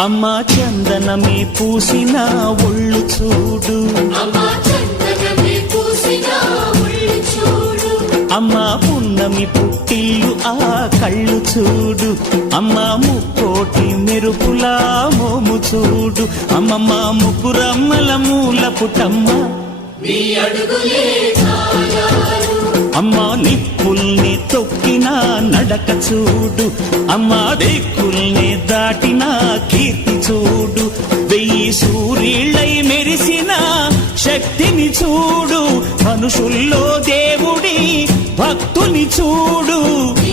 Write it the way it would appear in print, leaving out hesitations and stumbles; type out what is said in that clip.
అమ్మా చందనమే పూసిన ఒళ్ళు చూడు, అమ్మా పున్నమి పుట్టిల్లు ఆ కళ్ళు చూడు, అమ్మా ముక్కోటి మెరుపులా మోము చూడు, అమ్మమ్మ ముగ్గురమ్మల మూల పుటమ్మ అమ్మా నిప్పుల్ని తొక్కిన నడక చూడు, అమ్మా దిక్కుల్ని దాటిన కీర్తి చూడు, 1000 సూర్యుళ్ళై మెరిసిన శక్తిని చూడు, మనుషుల్లో దేవుడి భక్తుని చూడు.